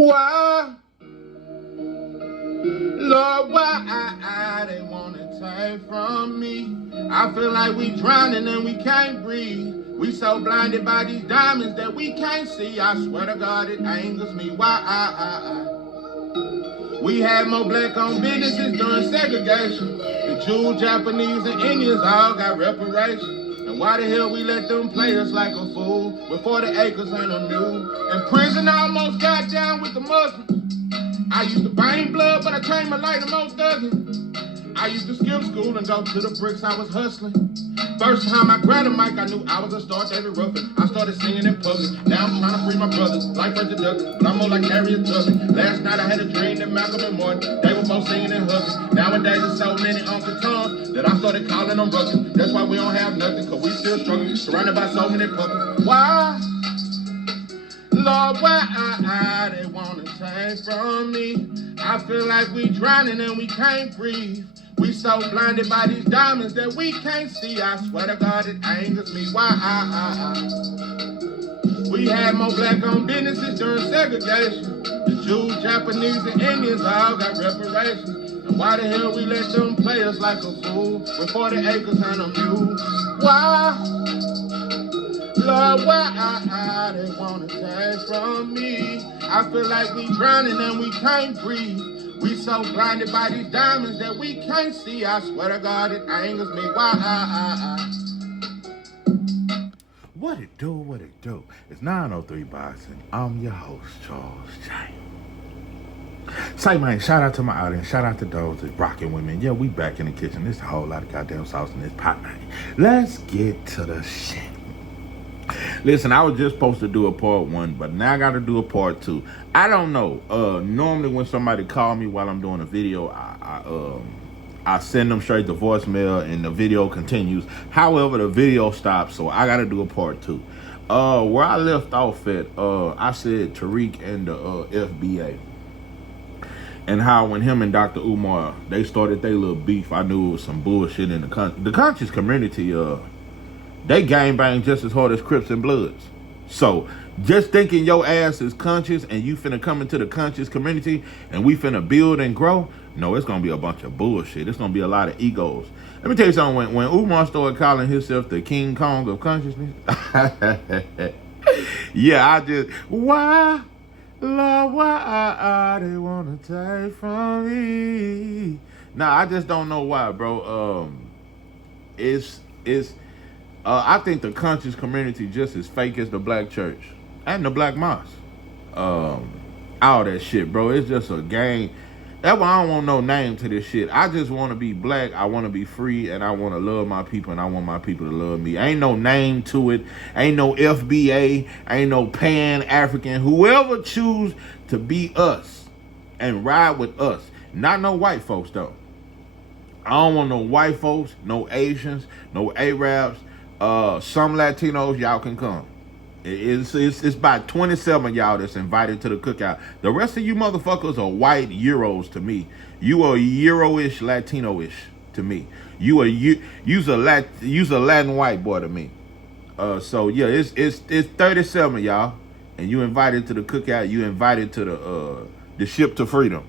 Why, Lord, why they wanna take from me? I feel like we drowning and we can't breathe. We so blinded by these diamonds that we can't see. I swear to God, it angers me. Why? We had more black-owned businesses during segregation. The Jews, Japanese, and Indians all got reparations. And why the hell we let them play us like a fool with 40 acres and a mule? And prison almost got down with the Muslims. I used to bang blood, but I changed my life to most doesn't. I used to skip school and go to the bricks, I was hustling. First time I grabbed a mic, I knew I was a star, David Ruffin. I started singing in public. Now I'm trying to free my brothers, like Fred the Duck, but I'm more like Harriet Tubman. Last night I had a dream that Malcolm and Martin, they were both singing and hugging. Nowadays there's so many Uncle Toms that I started calling them brothers. That's why we don't have nothing, cause we still struggling, surrounded by so many puppies. Why? Lord, why they wanna take from me? I feel like we drowning and we can't breathe. We so blinded by these diamonds that we can't see. I swear to God, it angers me. Why? We had more black-owned businesses during segregation. The Jews, Japanese, and Indians all got reparations. And why the hell we let them play us like a fool with 40 acres and a mule? Why? Lord, why they wanna take from me? I feel like we drowning and we can't breathe. We so blinded by these diamonds that we can't see. I swear to God, it angers me. Why? What it do? It's 903 Boxing. I'm your host, Charles J. Say, man, shout out to my audience. Shout out to those that rocking with me. Yeah, we back in the kitchen. There's a whole lot of goddamn sauce in this pot, man. Let's get to the shit. Listen, I was just supposed to do a part 1, but now I got to do a part 2. I don't know. Normally when somebody call me while I'm doing a video, I send them straight to voicemail and the video continues. However, the video stops, so I got to do a part 2. Where I left off at, I said Tariq and the FBA. And how when him and Dr. Umar, they started their little beef, I knew it was some bullshit in the conscious community. They gangbang just as hard as Crips and Bloods. So just thinking your ass is conscious and you finna come into the conscious community and we finna build and grow, no, it's gonna be a bunch of bullshit. It's gonna be a lot of egos. Let me tell you something. When Umar started calling himself the King Kong of consciousness, yeah, why, Lord, why they wanna take from me? Nah, I just don't know why, bro. I think the conscious community just as fake as the black church and the black mosque. All that shit, bro. It's just a game. That's why I don't want no name to this shit. I just want to be black. I want to be free, and I want to love my people, and I want my people to love me. Ain't no name to it. Ain't no FBA. Ain't no Pan-African. Whoever choose to be us and ride with us. Not no white folks, though. I don't want no white folks, no Asians, no Arabs. Some Latinos, y'all can come. It's about 27 y'all that's invited to the cookout. The rest of you motherfuckers are white Euros to me. You are Euro-ish, Latino-ish to me. You's a Latin white boy to me. So yeah, it's 37 y'all, and you invited to the cookout. You invited to the ship to freedom.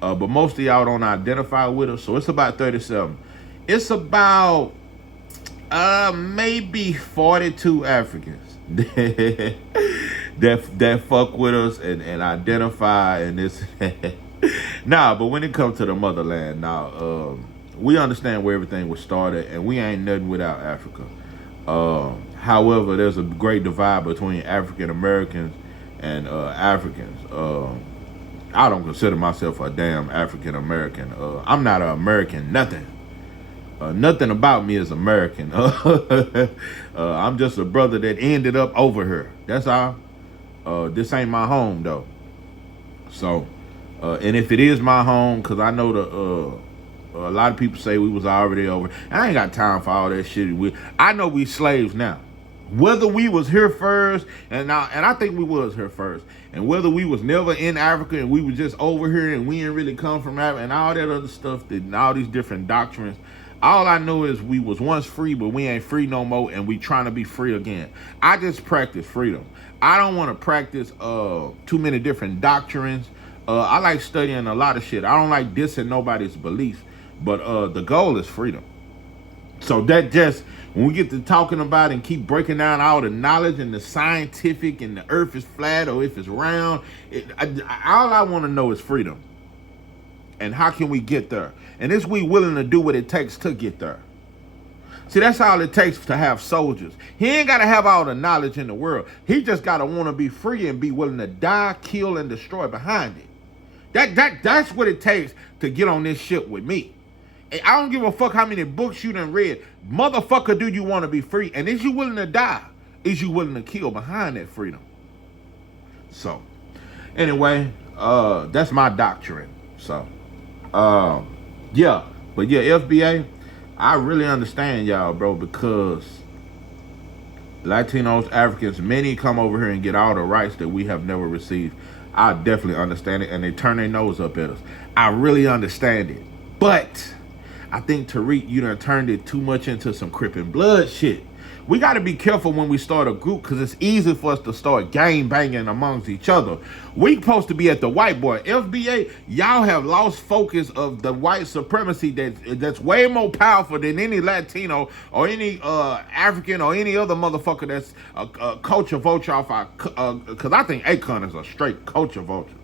But most of y'all don't identify with us, so it's about 37. It's about maybe 42 Africans that fuck with us and identify and this. Nah, but when it comes to the motherland, we understand where everything was started, and we ain't nothing without Africa. However, there's a great divide between African Americans and Africans. I don't consider myself a damn African American. I'm not an American nothing. Nothing about me is American. I'm just a brother that ended up over here. That's all. This ain't my home, though. So, and if it is my home, because I know a lot of people say we was already over. I ain't got time for all that shit. I know we slaves now. Whether we was here first, and I think we was here first, and whether we was never in Africa and we was just over here and we didn't really come from Africa and all that other stuff, and all these different doctrines, all I know is we was once free, but we ain't free no more, and we trying to be free again. I just practice freedom. I don't want to practice too many different doctrines. I like studying a lot of shit. I don't like dissing nobody's beliefs, but the goal is freedom. So that just when we get to talking about and keep breaking down all the knowledge and the scientific and the earth is flat or if it's round, all I want to know is freedom. And how can we get there? And is we willing to do what it takes to get there? See, that's all it takes to have soldiers. He ain't got to have all the knowledge in the world. He just got to want to be free and be willing to die, kill, and destroy behind it. That's what it takes to get on this ship with me. And I don't give a fuck how many books you done read. Motherfucker, do you want to be free? And is you willing to die? Is you willing to kill behind that freedom? So, anyway, that's my doctrine. So, yeah. But yeah, FBA, I really understand y'all, bro, because Latinos, Africans, many come over here and get all the rights that we have never received. I definitely understand it, and they turn their nose up at us. I really understand it. But I think, Tariq, you done turned it too much into some Crippin' Blood shit. We got to be careful when we start a group because it's easy for us to start gang banging amongst each other. We supposed to be at the white boy. FBA, y'all have lost focus of the white supremacy that's way more powerful than any Latino or any African or any other motherfucker that's a culture vulture off our, because I think Akon is a straight culture vulture.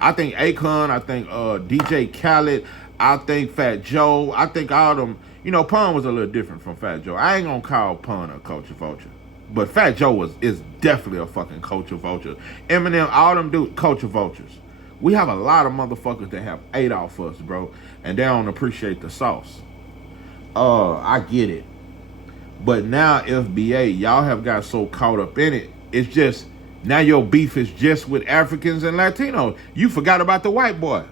I think Akon, I think DJ Khaled, I think Fat Joe, I think all them. You know, Pun was a little different from Fat Joe. I ain't gonna call Pun a culture vulture, but Fat Joe is definitely a fucking culture vulture. Eminem, all them dudes, culture vultures. We have a lot of motherfuckers that have ate off us, bro, and they don't appreciate the sauce. I get it, but now FBA, y'all have got so caught up in it. It's just now your beef is just with Africans and Latinos. You forgot about the white boy.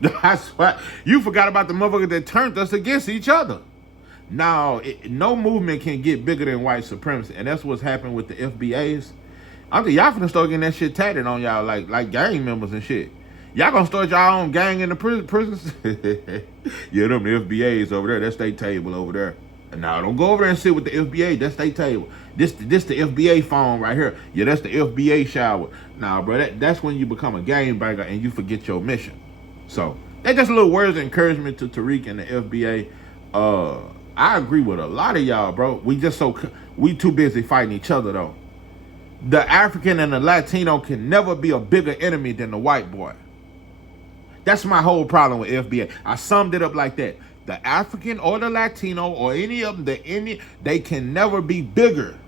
That's why you forgot about the motherfucker that turned us against each other. Now, no movement can get bigger than white supremacy, and that's what's happened with the FBAs. I think y'all finna start getting that shit tatted on y'all like gang members and shit. Y'all gonna start y'all own gang in the prisons? Yeah, them the FBAs over there. That's their table over there. And now don't go over there and sit with the FBA. That's their table. This the FBA phone right here. Yeah, that's the FBA shower. Nah, bro, that's when you become a gang banger and you forget your mission. So that's just a little words of encouragement to Tariq and the FBA. I agree with a lot of y'all, bro. We too busy fighting each other, though. The African and the Latino can never be a bigger enemy than the white boy. That's my whole problem with FBA. I summed it up like that. The African or the Latino or any of them, they can never be bigger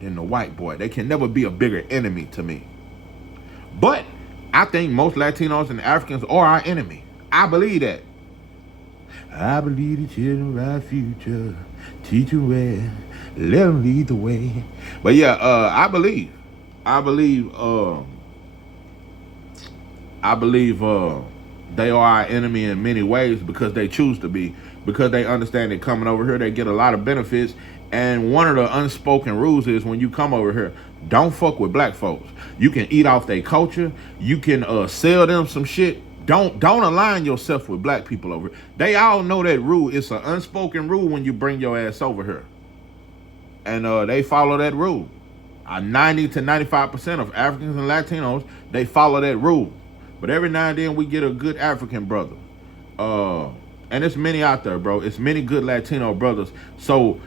than the white boy. They can never be a bigger enemy to me. But I think most Latinos and Africans are our enemy. I believe that. I believe the children of our future. Teach them well, let them lead the way. But yeah, I believe they are our enemy in many ways because they choose to be, because they understand that coming over here they get a lot of benefits. And one of the unspoken rules is when you come over here, don't fuck with black folks. You can eat off their culture. You can sell them some shit. Don't align yourself with black people over here. They all know that rule. It's an unspoken rule when you bring your ass over here. And they follow that rule. 90 to 95% of Africans and Latinos, they follow that rule. But every now and then we get a good African brother. And it's many out there, bro. It's many good Latino brothers. So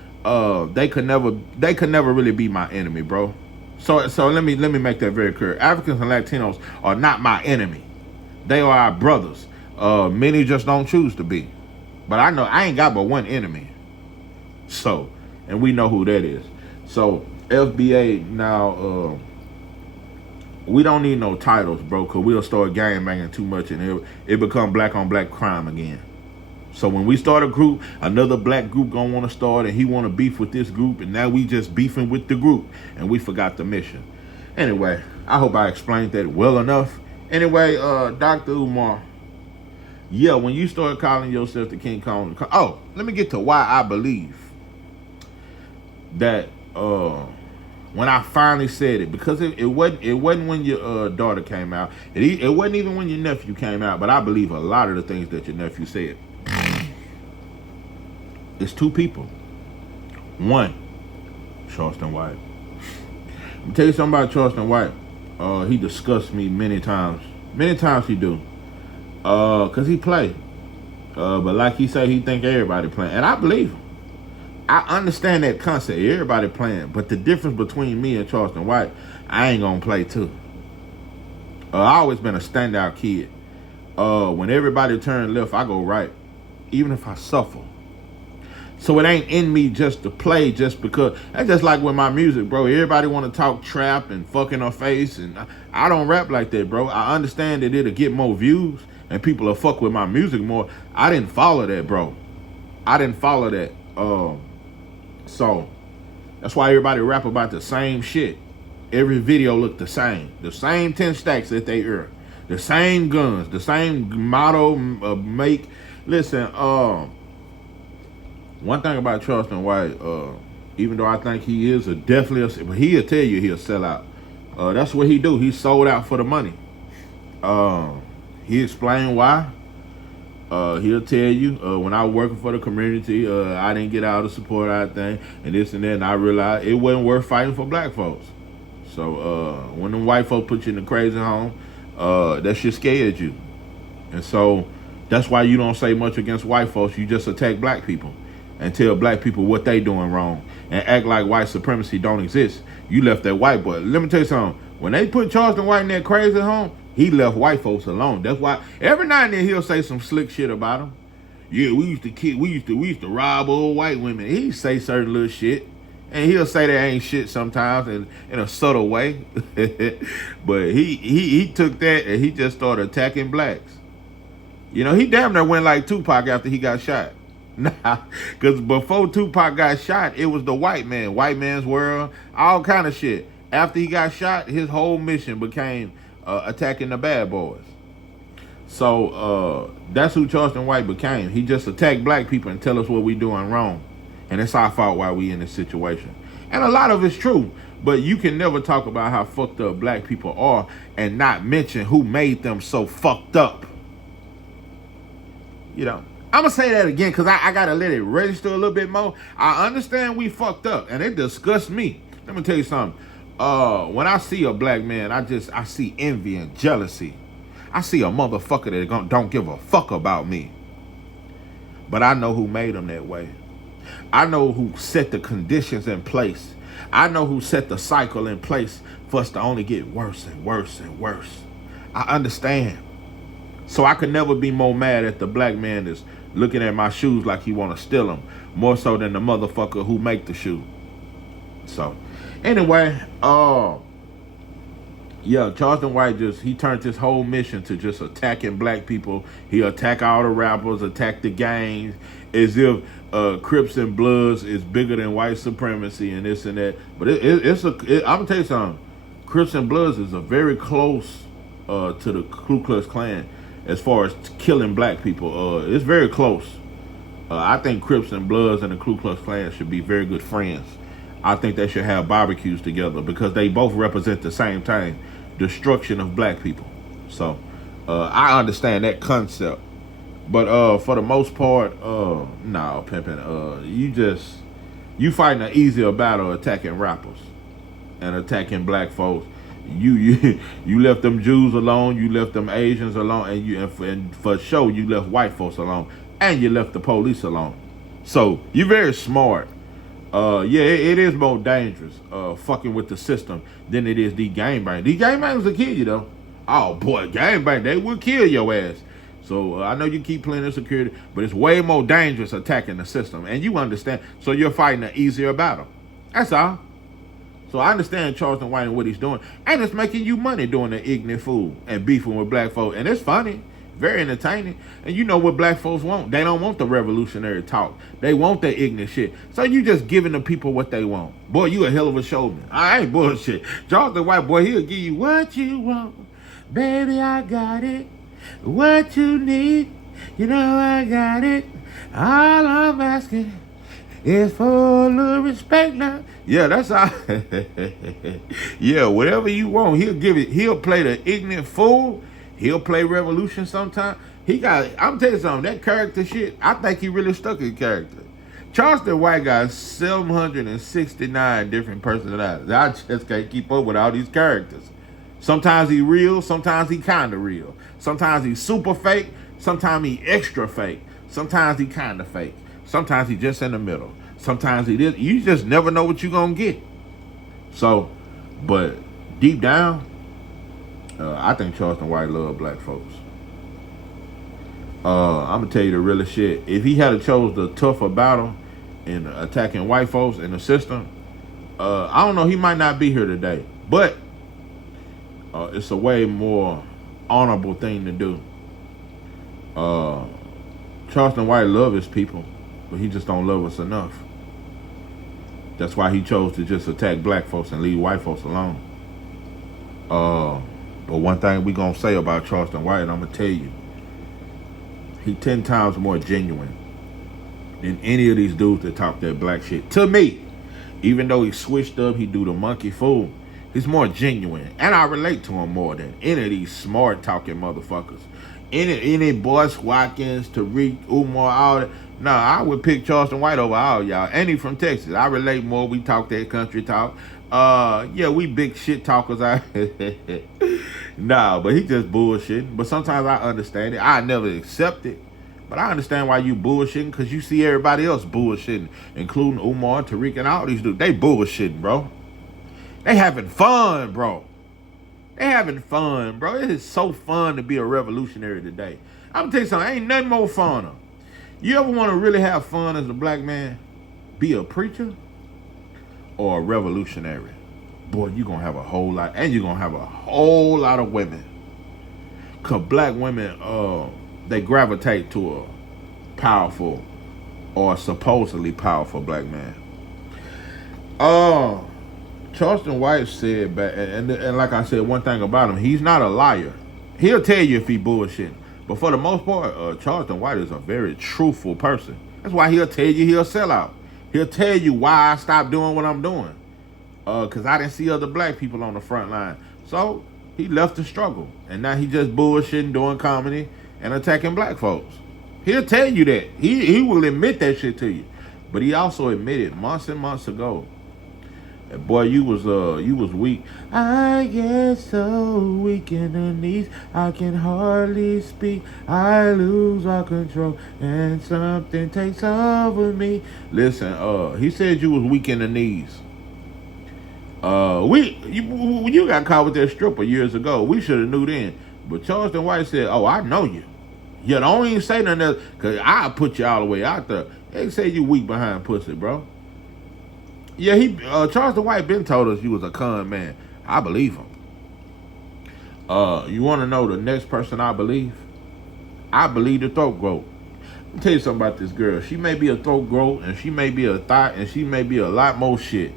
they could never really be my enemy, bro. So let me make that very clear. Africans and Latinos are not my enemy. They are our brothers. Many just don't choose to be. But I know I ain't got but one enemy. So, and we know who that is. So, FBA now, we don't need no titles, bro, because we'll start gang banging too much and it become black on black crime again. So when we start a group, another black group gonna want to start and he want to beef with this group, and now we just beefing with the group and we forgot the mission. Anyway, I hope I explained that well enough. Anyway, Dr. Umar, yeah, when you start calling yourself the King Kong, let me get to why I believe that when I finally said it, because it wasn't when your daughter came out, it wasn't even when your nephew came out, but I believe a lot of the things that your nephew said. It's two people. One, Charleston White. Let me tell you something about Charleston White. He disgusts me many times. Many times he do. Cause he play. But like he say, he think everybody playing, and I believe him. I understand that concept. Everybody playing, but the difference between me and Charleston White, I ain't gonna play too. I always been a standout kid. When everybody turn left, I go right, even if I suffer. So it ain't in me just to play just because. That's just like with my music, bro. Everybody want to talk trap and fuck in her face, and I don't rap like that, bro. I understand that it'll get more views and people will fuck with my music more. I didn't follow that, bro. I didn't follow that. So that's why everybody rap about the same shit. Every video look the same. The same 10 stacks that they earn. The same guns. The same model, make. Listen, one thing about Charleston White, even though I think he is but he'll tell you he'll sell out. That's what he do. He sold out for the money. He explained why. He'll tell you, when I was working for the community, I didn't get all the support I think, and this and that, and I realized it wasn't worth fighting for black folks. So when them white folks put you in the crazy home, that shit scared you. And so that's why you don't say much against white folks. You just attack black people and tell black people what they doing wrong and act like white supremacy don't exist. You left that white boy. Let me tell you something. When they put Charleston White in that crazy home, he left white folks alone. That's why every now and then he'll say some slick shit about them. Yeah, we used to rob old white women. He say certain little shit, and he'll say that ain't shit sometimes in a subtle way. But he took that and he just started attacking blacks. You know, he damn near went like Tupac after he got shot. Nah, because before Tupac got shot, it was the white man's world, all kind of shit. After he got shot, his whole mission became attacking the bad boys. So that's who Charleston White became. He just attacked black people and tell us what we doing wrong. And it's our fault why we in this situation. And a lot of it's true. But you can never talk about how fucked up black people are and not mention who made them so fucked up. You know, I'm going to say that again because I got to let it register a little bit more. I understand we fucked up and it disgusts me. Let me tell you something. When I see a black man, I see envy and jealousy. I see a motherfucker that don't give a fuck about me. But I know who made them that way. I know who set the conditions in place. I know who set the cycle in place for us to only get worse and worse and worse. I understand. So I could never be more mad at the black man that's looking at my shoes like he want to steal them, more so than the motherfucker who make the shoe. So anyway, yeah, Charleston White he turned his whole mission to just attacking black people. He attack all the rappers, attack the gangs, as if Crips and Bloods is bigger than white supremacy and this and that. But I'm gonna tell you something. Crips and Bloods is a very close to the Ku Klux Klan as far as killing black people. It's very close. I think Crips and Bloods and the Ku Klux Klan should be very good friends. I think they should have barbecues together because they both represent the same thing, destruction of black people. So I understand that concept. But for the most part, no, pimping. You fighting an easier battle attacking rappers and attacking black folks. You left them Jews alone, you left them Asians alone, and for sure you left white folks alone, and you left the police alone. So you're very smart. Yeah, it is more dangerous fucking with the system than it is the gangbang. The gangbangers will kill you though. Oh boy, gangbang, they will kill your ass. So I know you keep playing the security, but it's way more dangerous attacking the system. And you understand, so you're fighting an easier battle. That's all. So I understand Charleston White and what he's doing. And it's making you money doing the ignorant fool and beefing with black folks. And it's funny. Very entertaining. And you know what black folks want. They don't want the revolutionary talk. They want that ignorant shit. So you just giving the people what they want. Boy, you a hell of a showman. I ain't bullshit. Charleston White, boy, he'll give you what you want. Baby, I got it. What you need. You know I got it. All I'm asking is for a little respect now. Yeah, that's how. Yeah, whatever you want, he'll give it. He'll play the ignorant fool. He'll play revolution sometime. I'm telling you something, that character shit, I think he really stuck his character. Charleston White got 769 different personalities. I just can't keep up with all these characters. Sometimes he real, sometimes he kind of real. Sometimes he super fake, sometimes he extra fake. Sometimes he kind of fake. Sometimes he just in the middle. Sometimes he did. You just never know what you're going to get. So, but deep down, I think Charleston White love black folks. I'm gonna tell you the realest shit. If he had chose the tougher battle in attacking white folks in the system, I don't know. He might not be here today, but it's a way more honorable thing to do. Charleston White love his people, but he just don't love us enough. That's why he chose to just attack black folks and leave white folks alone. But one thing we gonna say about Charleston White, I'm gonna tell you, he 10 times more genuine than any of these dudes that talk that black shit. To me, even though he switched up, he do the monkey fool, he's more genuine. And I relate to him more than any of these smart talking motherfuckers. Any Boyce Watkins, Tariq, Umar, all that. Nah, I would pick Charleston White over all y'all. And he from Texas. I relate more. We talk that country talk. Yeah, we big shit talkers. Nah, but he just bullshitting. But sometimes I understand it. I never accept it. But I understand why you bullshitting, because you see everybody else bullshitting, including Umar, Tariq, and all these dudes. They bullshitting, bro. They having fun, bro. They having fun, bro. It is so fun to be a revolutionary today. I'm gonna tell you something. Ain't nothing more funner. You ever want to really have fun as a black man? Be a preacher or a revolutionary? Boy, you're gonna have a whole lot, and you're gonna have a whole lot of women. Cause black women, they gravitate to a powerful or supposedly powerful black man. Charleston White said back, and like I said, one thing about him, he's not a liar. He'll tell you if he bullshit. But for the most part, Charleston White is a very truthful person. That's why he'll tell you he'll sell out. He'll tell you why I stopped doing what I'm doing. Because I didn't see other black people on the front line. So he left the struggle. And now he just bullshitting, doing comedy, and attacking black folks. He'll tell you that. He will admit that shit to you. But he also admitted months and months ago, boy, you was weak. I get so weak in the knees, I can hardly speak. I lose all control, and something takes over me. Listen, he said you was weak in the knees. You got caught with that stripper years ago. We should have knew then. But Charleston White said, "Oh, I know you. You don't even say nothing else, cause I'll put you all the way out there." They say you weak behind pussy, bro. Yeah, Charleston White been told us you was a con man. I believe him. You want to know the next person I believe? I believe the throat goat. Let me tell you something about this girl. She may be a throat goat, and she may be a thought, and she may be a lot more shit.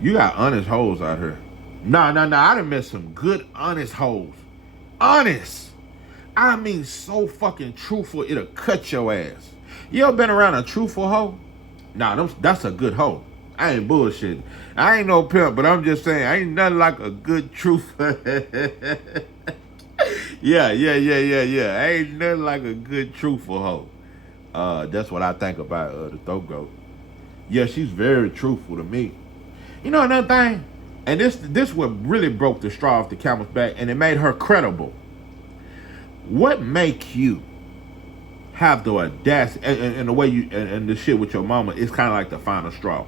You got honest hoes out here. Nah. I done met some good honest hoes. Honest. I mean, so fucking truthful, it'll cut your ass. You ever been around a truthful hoe? Nah, that's a good hoe. I ain't bullshitting. I ain't no pimp, but I'm just saying, ain't nothing like a good truth. Yeah. Ain't nothing like a good truthful hoe. That's what I think about the throat goat. Yeah, she's very truthful to me. You know another thing? And this what really broke the straw off the camel's back, and it made her credible. What make you have the audacity, and the way you, and the shit with your mama is kind of like the final straw.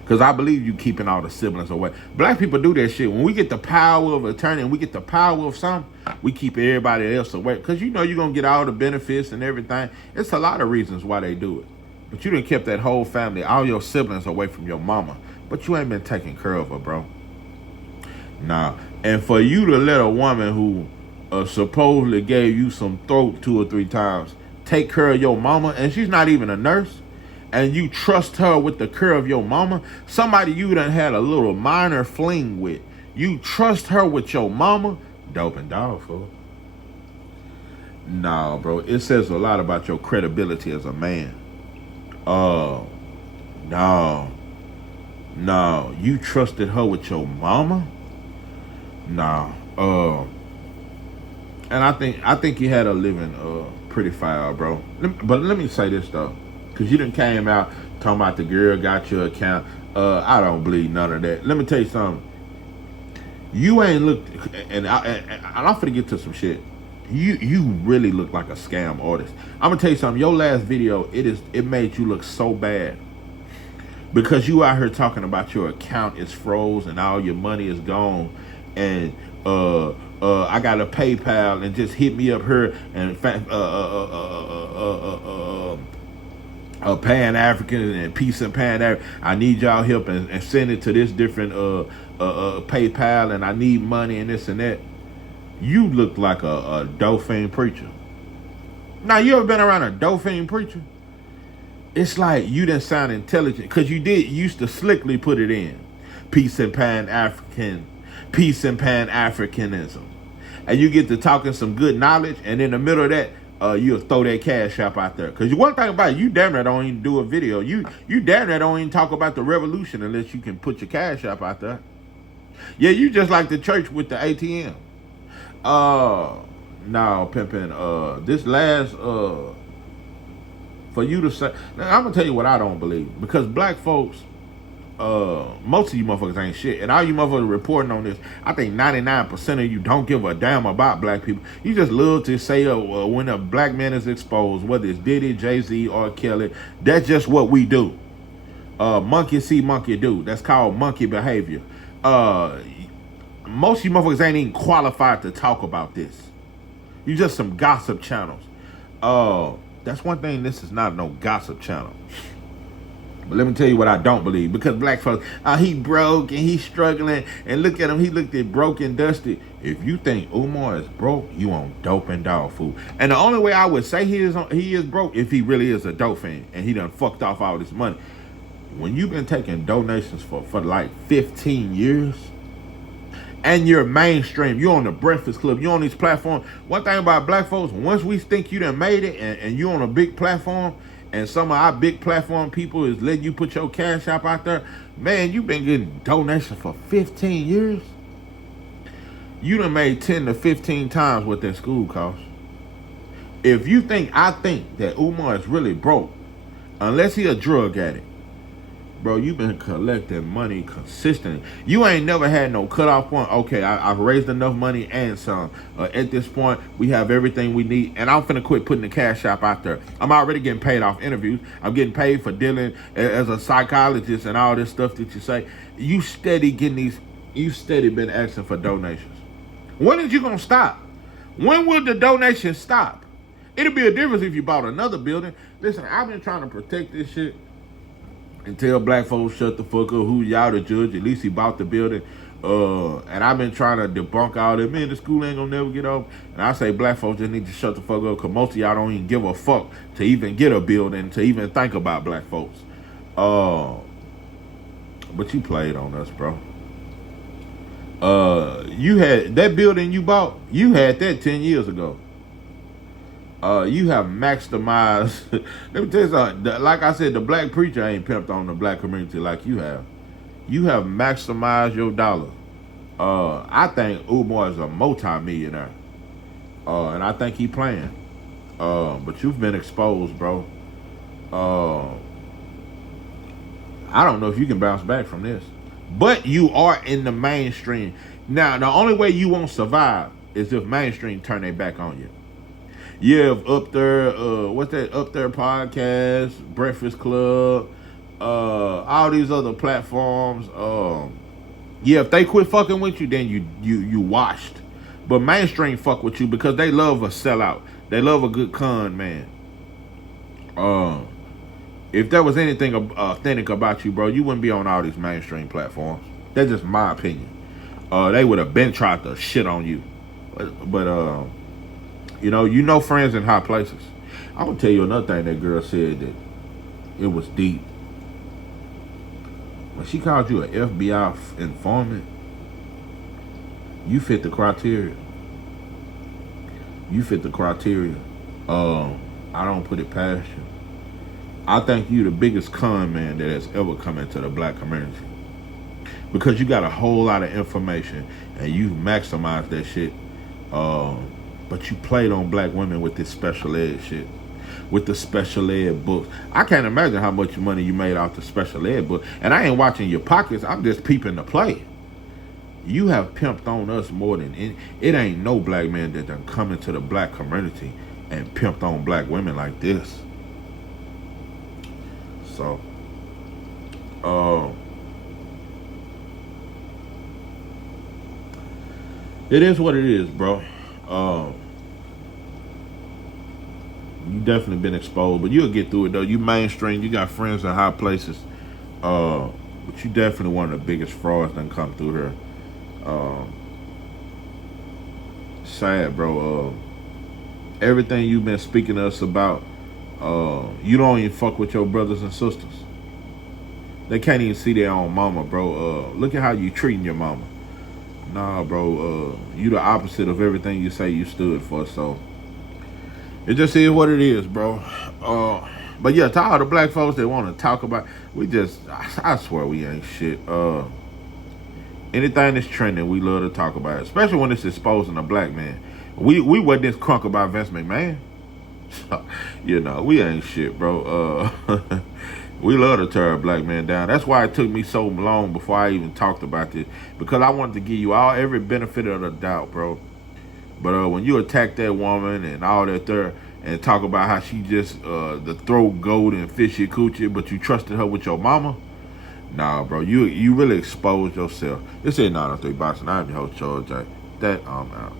Because I believe you keeping all the siblings away. Black people do that shit. When we get the power of attorney and we get the power of something, we keep everybody else away. Because you know you're going to get all the benefits and everything. It's a lot of reasons why they do it. But you done kept that whole family, all your siblings away from your mama. But you ain't been taking care of her, bro. Nah. And for you to let a woman who supposedly gave you some throat 2 or 3 times take care of your mama, and she's not even a nurse, and you trust her with the care of your mama, somebody you done had a little minor fling with, you trust her with your mama, dope and dog, fool. Nah, bro, it says a lot about your credibility as a man. No, you trusted her with your mama? Nah, and I think you had her living pretty foul, bro. But let me say this though. Because you done came out talking about the girl got your account. I don't believe none of that. Let me tell you something. You ain't looked, and I'm finna get to some shit. You really look like a scam artist. I'm gonna tell you something. Your last video, it made you look so bad because you out here talking about your account is froze and all your money is gone, and I got a PayPal and just hit me up here and Pan African and Peace and Pan African. I need y'all help and send it to this different PayPal, and I need money and this and that. You look like a Dauphin preacher. Now, you ever been around a Dauphin preacher? It's like you didn't sound intelligent because you used to slickly put it in. Peace and Pan African, peace and Pan Africanism. And you get to talking some good knowledge, and in the middle of that, you'll throw that cash app out there. Because one thing about it, you damn near don't even do a video. You damn near don't even talk about the revolution unless you can put your cash app out there. Yeah, you just like the church with the ATM. No, pimpin', this last, for you to say, now, I'm gonna tell you what I don't believe. Because black folks, most of you motherfuckers ain't shit. And all you motherfuckers reporting on this, I think 99% of you don't give a damn about black people. You just love to say when a black man is exposed, whether it's Diddy, Jay-Z, or Kelly, that's just what we do. Monkey see, monkey do. That's called monkey behavior. Most of you motherfuckers ain't even qualified to talk about this. You just some gossip channels. That's one thing, this is not no gossip channel. But let me tell you what I don't believe. Because black folks, he broke and he's struggling. And look at him, he looked at broke and dusty. If you think Umar is broke, you on dope and dog food. And the only way I would say he is broke if he really is a dope fan and he done fucked off all this money. When you've been taking donations for like 15 years, and you're mainstream, you're on the Breakfast Club, you're on these platforms. One thing about black folks, once we think you done made it and you're on a big platform, and some of our big platform people is letting you put your cash app out there, man, you've been getting donations for 15 years. You done made 10 to 15 times what that school costs. If you think I think that Umar is really broke, unless he a drug addict, bro, you been collecting money consistently. You ain't never had no cutoff point. Okay, I've raised enough money and some. At this point, we have everything we need. And I'm finna quit putting the cash app out there. I'm already getting paid off interviews. I'm getting paid for dealing as a psychologist and all this stuff that you say. You steady been asking for donations. When is you gonna stop? When will the donations stop? It'll be a difference if you bought another building. Listen, I've been trying to protect this shit and tell black folks shut the fuck up, who y'all the judge, at least he bought the building. And I've been trying to debunk all that, man, the school ain't gonna never get off. And I say black folks just need to shut the fuck up, because most of y'all don't even give a fuck to even get a building, to even think about black folks. But you played on us, bro. You had that building you bought, you had that 10 years ago. You have maximized. Let me tell you something. Like I said, the black preacher ain't pimped on the black community like you have. You have maximized your dollar. I think Umar is a multi-millionaire. And I think he playing. But you've been exposed, bro. I don't know if you can bounce back from this. But you are in the mainstream. Now, the only way you won't survive is if mainstream turn their back on you. Yeah, Up There, what's that Up There podcast, Breakfast Club, all these other platforms. Yeah, if they quit fucking with you, then you washed. But mainstream fuck with you because they love a sellout. They love a good con man. If there was anything authentic about you, bro, you wouldn't be on all these mainstream platforms. That's just my opinion. They would have been tried to shit on you. But you know friends in high places. I'm gonna tell you another thing that girl said that it was deep. When she called you an FBI informant, you fit the criteria. You fit the criteria. I don't put it past you. I think you the biggest con man that has ever come into the black community. Because you got a whole lot of information and you maximized that shit. But you played on black women with this special ed shit. with the special ed books. I can't imagine how much money you made off the special ed book. And I ain't watching your pockets. I'm just peeping the play. You have pimped on us more than it ain't no black man that done come into the black community and pimped on black women like this. So, it is what it is, bro. You definitely been exposed, but you'll get through it though. You mainstream, you got friends in high places. But you definitely one of the biggest frauds that come through here. Sad, bro. Everything you've been speaking to us about, you don't even fuck with your brothers and sisters. They can't even see their own mama, bro. Look at how you treating your mama. Nah, bro. You the opposite of everything you say you stood for. So it just is what it is, bro. But yeah, to all the black folks that want to talk about, I swear we ain't shit. Anything that's trending, we love to talk about it, especially when it's exposing a black man. We wasn't this crunk about Vince McMahon. You know, we ain't shit, bro. We love to tear a black man down. That's why it took me so long before I even talked about this, because I wanted to give you every benefit of the doubt, bro. But when you attack that woman and all that there, and talk about how she just the throat goat and fishy coochie, but you trusted her with your mama, nah, bro. You really exposed yourself. This ain't 903 Boxing. I'm your host, Charles J. That I'm out.